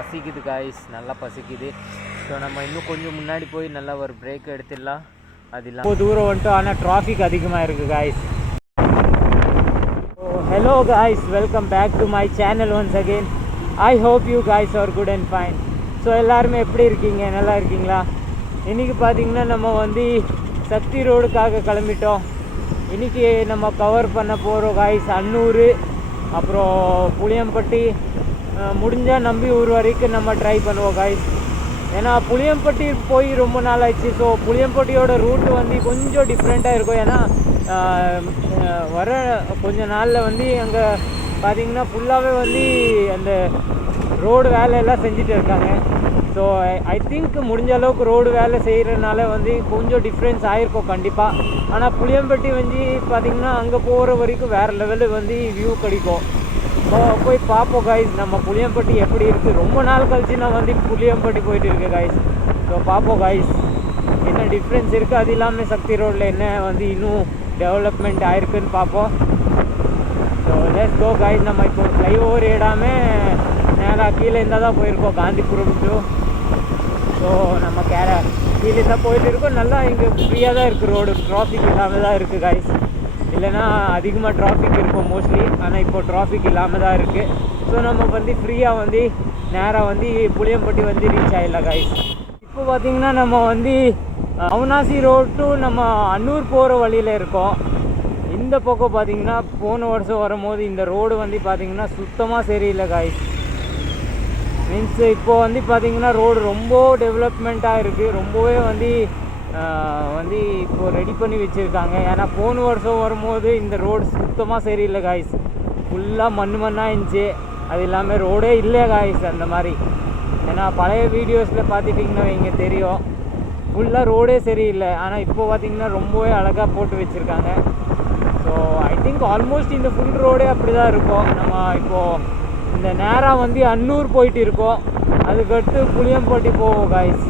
பசிக்குது காய்ஸ், நல்லா பசிக்குது. ஸோ நம்ம இன்னும் கொஞ்சம் முன்னாடி போய் நல்லா ஒரு பிரேக் எடுத்துடலாம். அது இல்லாமல் தூரம் வந்துட்டு, ஆனால் டிராஃபிக் அதிகமாக இருக்குது guys. Hello guys, welcome back to my channel once again. I hope you guys are good and fine. So எல்லாருமே எப்படி இருக்கீங்க? நல்லா இருக்கீங்களா? இன்றைக்கி பார்த்திங்கன்னா நம்ம வந்து சக்தி ரோடுக்காக கிளம்பிட்டோம். இன்றைக்கி நம்ம கவர் பண்ண போகிறோம் காய்ஸ் அன்னூர், அப்புறம் புளியம்பட்டி, முடிஞ்சால் நம்பியூர் வரைக்கும் நம்ம ட்ரை பண்ணுவோம் காய்ஸ். ஏன்னா புளியம்பட்டி போய் ரொம்ப நாள் ஆயிடுச்சு. ஸோ புளியம்பட்டியோட ரூட்டு வந்து கொஞ்சம் டிஃப்ரெண்ட்டாக இருக்கும். ஏன்னா வர கொஞ்ச நாளில் வந்து அங்கே பார்த்திங்கன்னா ஃபுல்லாகவே வந்து அந்த ரோடு வேலையெல்லாம் செஞ்சுட்டு இருக்காங்க. ஸோ ஐ திங்க் முடிஞ்ச அளவுக்கு ரோடு வேலை செய்கிறதுனால வந்து கொஞ்சம் டிஃப்ரென்ஸ் ஆகிருக்கும் கண்டிப்பாக. ஆனால் புளியம்பட்டி வந்து பார்த்திங்கன்னா அங்கே போகிற வரைக்கும் வேறு லெவலில் வந்து வியூ கிடைக்கும். போய் பார்ப்போம் காய்ஸ், நம்ம புளியம்பட்டி எப்படி இருக்குது. ரொம்ப நாள் கழிச்சு நான் வந்து புளியம்பட்டி போயிட்டு இருக்கேன் காய்ஸ். ஸோ பார்ப்போம் காய்ஸ் என்ன டிஃப்ரென்ஸ் இருக்குது. அது இல்லாமல் சக்தி ரோட்டில் என்ன வந்து இன்னும் டெவலப்மெண்ட் ஆகிருக்குன்னு பார்ப்போம். So let's go guys. நம்ம இப்போ ஃப்ளைஓவர் ஏடாமல் நேராக கீழே இருந்தால் தான் போயிருக்கோம், காந்திபுரம் டு. ஸோ நம்ம கீழே இருந்தால் போயிட்டு இருக்கோம். நல்லா இங்கே ஃப்ரீயாக தான் இருக்குது, ரோடு டிராஃபிக் இல்லாமல் தான் இருக்குது காய்ஸ். இல்லைனா அதிகமாக டிராஃபிக் இருக்கும் மோஸ்ட்லி, ஆனால் இப்போ டிராஃபிக் இல்லாமல் தான் இருக்குது. ஸோ நம்ம வந்து ஃப்ரீயாக வந்து நேராக வந்து புளியம்பட்டி வந்து ரீச் ஆகிடலாம் காய்ஸ். இப்போ பார்த்திங்கன்னா நம்ம வந்து அவினாசி ரோட் டு நம்ம அன்னூர் போகிற வழியில் இருக்கோம். இந்த பக்கம் பார்த்திங்கன்னா போன வருஷம் வரும்போது இந்த ரோடு வந்து பார்த்திங்கன்னா சுத்தமாக சரியில்லை காய்ஸ். மீன்ஸ் இப்போ வந்து பார்த்திங்கன்னா ரோடு ரொம்ப டெவலப்மெண்ட்டாக இருக்குது. ரொம்பவே வந்து இப்போது ரெடி பண்ணி வச்சுருக்காங்க. ஏன்னா போன வருஷம் வரும்போது இந்த ரோடு சுத்தமாக சரியில்லை காய்ஸ். ஃபுல்லாக மண்ணாக இருந்துச்சு. அது இல்லாமல் ரோடே இல்லை காய்ஸ் அந்த மாதிரி. ஏன்னா பழைய வீடியோஸில் பார்த்துட்டிங்கன்னா இங்கே தெரியும் ஃபுல்லாக ரோடே சரியில்லை. ஆனால் இப்போ பார்த்திங்கன்னா ரொம்பவே அழகாக போட்டு வச்சுருக்காங்க. ஸோ ஐ திங்க் ஆல்மோஸ்ட் இந்த ஃபுல் ரோடே அப்படி தான் இருக்கும். நம்ம இப்போது இந்த நேராக வந்து அன்னூர் போயிட்டு இருக்கோம். அதுக்கடுத்து புளியம்பட்டி போவோம் காய்ஸ்.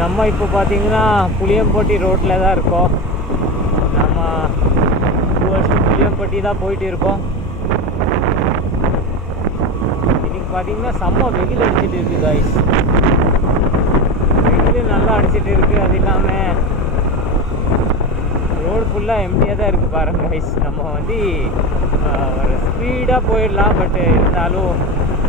நம்ம இப்போ பார்த்திங்கன்னா புளியம்பட்டி ரோட்டில் தான் இருக்கோம். நம்ம புளியம்பட்டி தான் போயிட்டு இருக்கோம். இன்றைக்கி பார்த்திங்கன்னா செம்ம வெயில் அடிச்சிட்டு இருக்குது காய்ஸ். வெயில் நல்லா அடிச்சிட்டு இருக்குது. அது இல்லாமல் ரோடு ஃபுல்லாக எம்டியாக தான் இருக்குது பாருங்க காய்ஸ். நம்ம வந்து ஒரு ஸ்பீடாக போயிடலாம், பட் இருந்தாலும்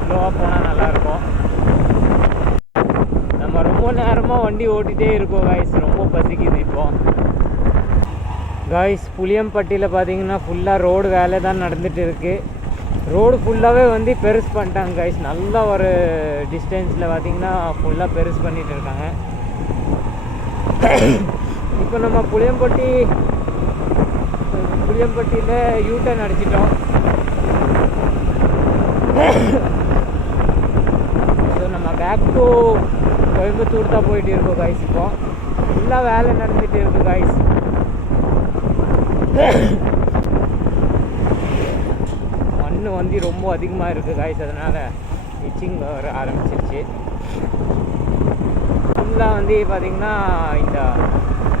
ஸ்லோவாக போனால் நல்லாயிருக்கும். நம்ம ரொம்ப நேரமாக வண்டி ஓட்டிகிட்டே இருக்கோம் காய்ஸ். ரொம்ப பசிக்குது இப்போ காய்ஸ். புளியம்பட்டியில் பார்த்திங்கன்னா ஃபுல்லாக ரோடு வேலை தான் நடந்துகிட்டு இருக்குது. ரோடு ஃபுல்லாகவே வந்து பெருசு பண்ணிட்டாங்க காய்ஸ். நல்லா ஒரு டிஸ்டன்ஸில் பார்த்திங்கன்னா ஃபுல்லாக பெருசு பண்ணிகிட்டு இருக்காங்க. இப்போ நம்ம புளியம்பட்டியில் யூட்டர்ன் அடிச்சிட்டோம். ஸோ நம்ம பேக் டு கோயம்புத்தூர் தான் போயிட்டு இருக்கோம் காய்ஸ். இப்போ ஃபுல்லாக வேலை நடந்துகிட்டு இருக்குது காய்ஸ். மண் வந்து ரொம்ப அதிகமாக இருக்குது காய்ஸ். அதனால் இச்சிங் வர ஆரம்பிச்சிருச்சு. ஃபுல்லாக வந்து பார்த்திங்கன்னா இந்த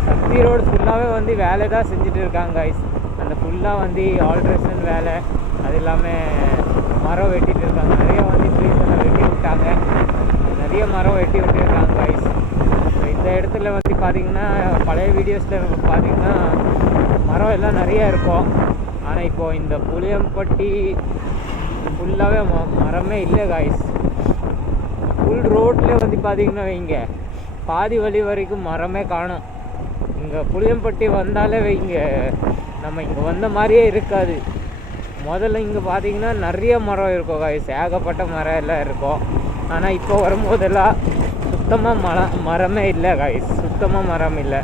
சக்தி ரோடு ஃபுல்லாகவே வந்து வேலை தான் செஞ்சுட்டு இருக்காங்க காய்ஸ். அந்த ஃபுல்லாக வந்து ஆல்ட்ரேஷன் வேலை, அது இல்லாமல் மரம் வெட்டிகிட்டு இருக்காங்க. நிறைய வந்து ட்ரீஸ் எல்லாம் வெட்டி விட்டாங்க. நிறைய மரம் வெட்டி விட்டுருக்காங்க காய்ஸ். ஸோ இந்த இடத்துல வந்து பார்த்திங்கன்னா பழைய வீடியோஸில் பார்த்திங்கன்னா மரம் எல்லாம் நிறையா இருக்கும். ஆனால் இப்போது இந்த புளியம்பட்டி ஃபுல்லாகவே மரமே இல்லை காய்ஸ். ஃபுல் ரோட்லேயே வந்து பார்த்திங்கன்னா வைங்க பாதி வழி வரைக்கும் மரமே காணும். இங்கே புளியம்பட்டி வந்தாலே வைங்க நம்ம இங்கே வந்த மாதிரியே இருக்காது. முதல்ல இங்கே பார்த்திங்கன்னா நிறைய மரம் இருக்கும் காய்ஸ். ஏகப்பட்ட மரம் எல்லாம் இருக்கும். ஆனால் இப்போ வரும்போதெல்லாம் சுத்தமாக மரமே இல்லை காய்ஸ். சுத்தமாக மரம் இல்லை.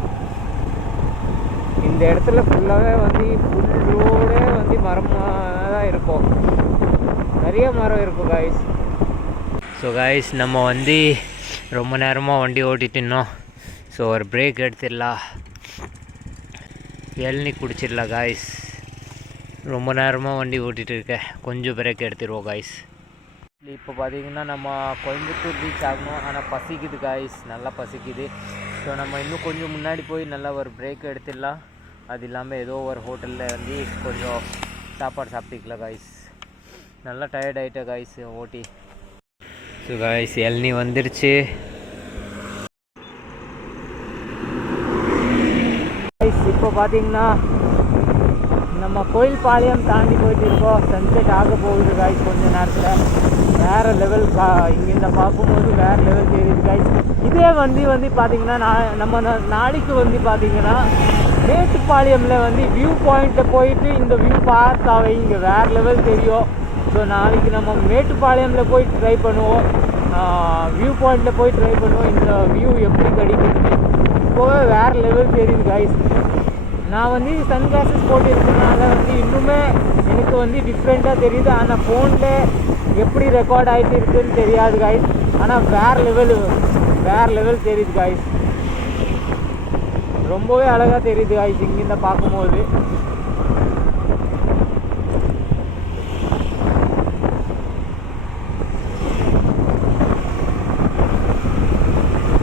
இந்த இடத்துல ஃபுல்லாகவே வந்து ஃபுல் ரோடே வந்து மரமாக தான் இருக்கும். நிறைய மரம் இருக்கும் காய்ஸ். ஸோ காய்ஸ் நம்ம வந்து ரொம்ப நேரமாக வண்டி ஓட்டிட்டு இருந்தோம். ஸோ ஒரு பிரேக் எடுத்துடலாம். இளநீ குடிச்சிடலாம் காய்ஸ். ரொம்ப நேரமாக வண்டி ஓட்டிகிட்டு இருக்கேன், கொஞ்சம் பிரேக் எடுத்துருவோம் காய்ஸ். இப்போ பார்த்தீங்கன்னா நம்ம கோயம்புத்தூர் ரீச் ஆகணும். ஆனால் பசிக்குது காய்ஸ், நல்லா பசிக்குது. ஸோ நம்ம இன்னும் கொஞ்சம் முன்னாடி போய் நல்லா ஒரு பிரேக் எடுத்துடலாம். அது இல்லாமல் ஏதோ ஒரு ஹோட்டலில் வந்து கொஞ்சம் சாப்பாடு சாப்பிட்டுக்கலாம் காய்ஸ். நல்லா டயர்ட் ஆகிட்டேன் காய்ஸ் ஓட்டி. ஸோ காய்ஸ் இளநீ வந்துருச்சு காய்ஸ். இப்போ பார்த்தீங்கன்னா நம்ம கோயில் பாளையம் தாண்டி போயிட்டு இருக்கோம். சன்செட் ஆக போகுது காய்ஸ் கொஞ்ச நேரத்தில். வேறு லெவல் இங்கேருந்து பார்க்கும்போது வேறு லெவல் தெரியுது காய்ஸ். இதே வந்து பார்த்தீங்கன்னா நம்ம நாளைக்கு வந்து பார்த்தீங்கன்னா மேட்டுப்பாளையமில் வந்து வியூ பாயிண்ட்டில் போயிட்டு இந்த வியூ பார்த்தாவே இங்கே வேறு லெவல் தெரியும். ஸோ நாளைக்கு நம்ம மேட்டுப்பாளையமில் போய் ட்ரை பண்ணுவோம், வியூ பாயிண்ட்டில் போய் ட்ரை பண்ணுவோம். இந்த வியூ எப்படி கிடைக்குதுன்னு இப்போவே வேறு லெவல் தெரியுது காய்ஸ். நான் வந்து சன் கிளாஸஸ் போட்டு இருக்கிறதுனால வந்து இன்னுமே எனக்கு வந்து டிஃப்ரெண்ட்டாக தெரியுது. ஆனால் ஃபோனில் எப்படி ரெக்கார்ட் ஆகிட்டு இருக்குதுன்னு தெரியாது காய்ஸ். ஆனால் வேறு லெவல் தெரியுது காய்ஸ். ரொம்பவே அழகாக தெரியுது காய்ஸ் இங்கேருந்து பார்க்கும்போது.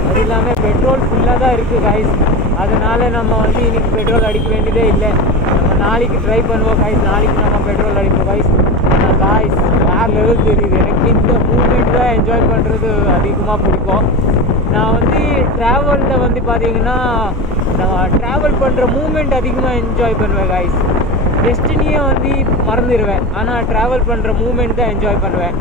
அது இல்லாமல் பெட்ரோல் ஃபுல்லாக தான் இருக்குது காய்ஸ். அதனால் நம்ம வந்து இன்றைக்கி பெட்ரோல் அடிக்க வேண்டியதே இல்லை. நம்ம நாளைக்கு ட்ரை பண்ணுவோம் காய்ஸ். நாளைக்கு நம்ம பெட்ரோல் அடிப்போம் காய்ஸ். ஆனால் காய்ஸ் வேறு லெவல் தெரியுது. எனக்கு இந்த மூமெண்ட் தான் என்ஜாய் பண்ணுறது அதிகமாக பிடிக்கும். நான் வந்து ட்ராவலில் வந்து பார்த்தீங்கன்னா நான் ட்ராவல் பண்ணுற மூமெண்ட் அதிகமாக என்ஜாய் பண்ணுவேன் காய்ஸ். டெஸ்டினியை வந்து மறந்துடுவேன், ஆனால் ட்ராவல் பண்ணுற மூமெண்ட் தான் என்ஜாய் பண்ணுவேன்.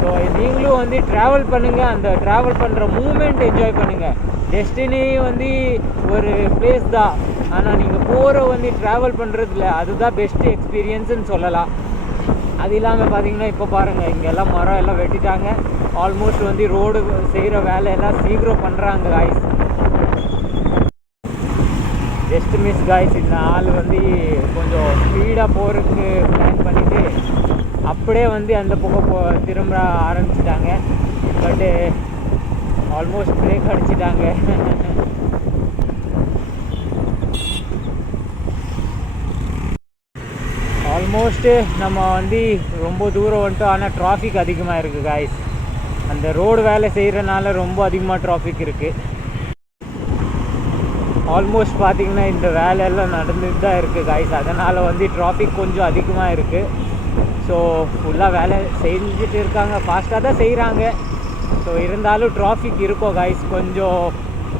ஸோ நீங்களும் வந்து ட்ராவல் பண்ணுங்கள், அந்த ட்ராவல் பண்ணுற மூமெண்ட் என்ஜாய் பண்ணுங்கள். டெஸ்டினி வந்து ஒரு பிளேஸ் தான், ஆனால் நீங்கள் போகிற வந்து ட்ராவல் பண்ணுறதுல அதுதான் பெஸ்ட்டு எக்ஸ்பீரியன்ஸுன்னு சொல்லலாம். அது இல்லாமல் பார்த்தீங்கன்னா இப்போ பாருங்கள் இங்கெல்லாம் மரம் எல்லாம் வெட்டிட்டாங்க. ஆல்மோஸ்ட் வந்து ரோடு செய்கிற வேலையெல்லாம் சீக்கிரம் பண்ணுறாங்க காய்ஸ். Just miss guys. இந்த ஆள் வந்து கொஞ்சம் ஸ்பீடாக போகிறதுக்கு பிளான் பண்ணிவிட்டு அப்படியே வந்து அந்த பக்கம் திரும்ப ஆரம்பிச்சிட்டாங்க. பட்டு ஆல்மோஸ்ட் பிரேக் அடிச்சிட்டாங்க. ஆல்மோஸ்ட்டு நம்ம வந்து ரொம்ப தூரம் வந்துட்டோம். ஆனால் டிராஃபிக் அதிகமாக இருக்குது காய்ஸ். அந்த ரோடு வேலை செய்கிறனால ரொம்ப அதிகமாக டிராஃபிக் இருக்குது. ஆல்மோஸ்ட் பார்த்திங்கன்னா இந்த வேலையெல்லாம் நடந்துட்டு தான் இருக்குது காய்ஸ். அதனால் வந்து டிராஃபிக் கொஞ்சம் அதிகமாக இருக்குது. ஸோ ஃபுல்லாக வேலை செஞ்சுட்டு இருக்காங்க, ஃபாஸ்ட்டாக தான் செய்கிறாங்க. ஸோ இருந்தாலும் டிராஃபிக் இருக்கும் காய்ஸ். கொஞ்சம்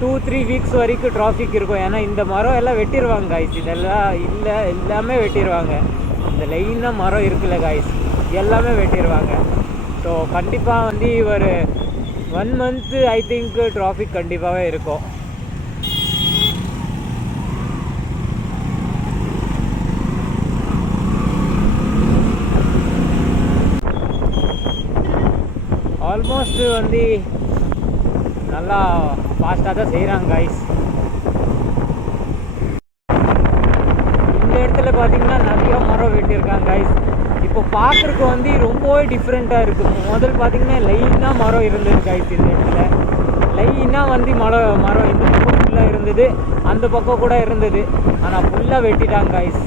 2-3 வீக்ஸ் வரைக்கும் டிராஃபிக் இருக்கும். ஏன்னா இந்த மரம் எல்லாம் வெட்டிடுவாங்க காய்ஸ். இதெல்லாம் எல்லாமே வெட்டிடுவாங்க. இந்த லைனாக மரம் இருக்குல்ல காய்ஸ், எல்லாமே வெட்டிடுவாங்க. ஸோ கண்டிப்பாக வந்து ஒரு 1 மந்த்து ஐ திங்க் டிராஃபிக் கண்டிப்பாகவே இருக்கும். ஆல்மோஸ்ட் வந்து நல்லா ஃபாஸ்ட்டாக தான் செய்கிறாங்க காய்ஸ். இந்த இடத்துல பார்த்தீங்கன்னா நிறையா மரம் வெட்டியிருக்காங்க காய்ஸ். இப்போ பார்க்குறக்கு வந்து ரொம்பவே டிஃப்ரெண்ட்டாக இருக்குது. முதல் பார்த்திங்கன்னா லைனாக மரம் இருந்தது காய்ஸ். இந்த இடத்துல லைனாக வந்து மரம் இந்த பக்கம் ஃபுல்லாக இருந்தது, அந்த பக்கம் கூட இருந்தது. ஆனால் ஃபுல்லாக வெட்டிட்டாங்க காய்ஸ்.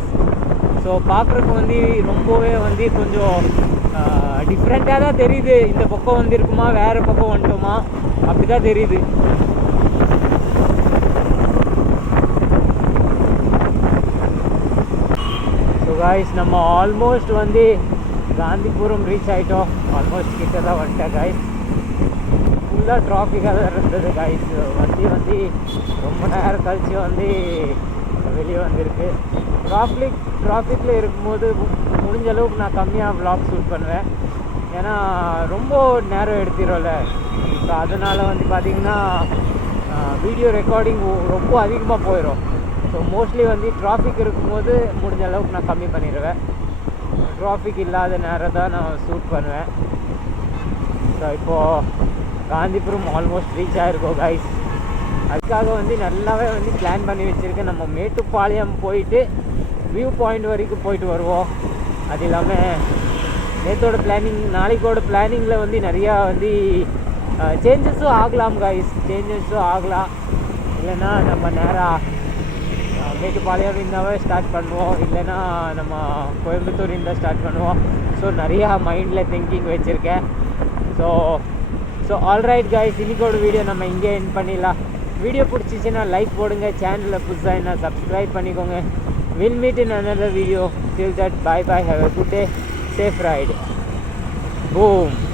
ஸோ பார்க்குறக்கு வந்து ரொம்பவே வந்து கொஞ்சம் டிஃப்ரெண்ட்டாக தான் தெரியுது. இந்த பக்கம் வந்து இருக்குமா, வேறு பக்கம் வந்துட்டோமா, அப்படி தான் தெரியுது. ஸோ காய்ஸ் நம்ம ஆல்மோஸ்ட் வந்து காந்திபுரம் ரீச் ஆகிட்டோம். ஆல்மோஸ்ட் கிட்ட தான் வந்துட்டேன் காய்ஸ். ஃபுல்லாக டிராஃபிக்காக தான் இருந்தது காய்ஸ். வண்டி வந்து ரொம்ப நேரம் கழிச்சு வந்து வெளியே வந்திருக்கு. டிராஃபிக்கில் இருக்கும்போது முடிஞ்ச அளவுக்கு நான் கம்மியாக வ்ளாக் ஷூட் பண்ணுவேன். ஏன்னா ரொம்ப நேரம் எடுத்துடும்ல. ஸோ அதனால் வந்து பார்த்திங்கன்னா வீடியோ ரெக்கார்டிங் ரொம்ப அதிகமாக போயிடும். ஸோ மோஸ்ட்லி வந்து டிராஃபிக் இருக்கும்போது முடிஞ்ச அளவுக்கு நான் கம்மி பண்ணிடுவேன். டிராஃபிக் இல்லாத நேரம் தான் நான் ஷூட் பண்ணுவேன். ஸோ இப்போது காந்திபுரம் ஆல்மோஸ்ட் ரீச் ஆகிருக்கோம் காய்ஸ். அதுக்காக வந்து நல்லாவே வந்து பிளான் பண்ணி வச்சுருக்கேன். நம்ம மேட்டுப்பாளையம் போயிட்டு வியூ பாயிண்ட் வரைக்கும் போயிட்டு வருவோம். அது இல்லாமல் நேற்றோட பிளானிங் நாளைக்கோட பிளானிங்கில் வந்து நிறையா வந்து சேஞ்சஸும் ஆகலாம் காய்ஸ். சேஞ்சஸும் ஆகலாம். இல்லைன்னா நம்ம நேராக மேட்டுப்பாளையம்ந்தாவே ஸ்டார்ட் பண்ணுவோம், இல்லைன்னா நம்ம கோயம்புத்தூரில் ஸ்டார்ட் பண்ணுவோம். ஸோ நிறையா மைண்டில் திங்கிங் வச்சுருக்கேன். ஸோ ஆல்ரைட் கைஸ், இன்னைக்கோட வீடியோ நம்ம இங்கே எண்ட் பண்ணிடலாம். வீடியோ பிடிச்சிச்சின்னா லைக் போடுங்க, சேனலில் புதுசாக என்ன சப்ஸ்கிரைப் பண்ணிக்கோங்க. Will meet in another video. Till that, bye bye, have a good day, safe ride. Boom.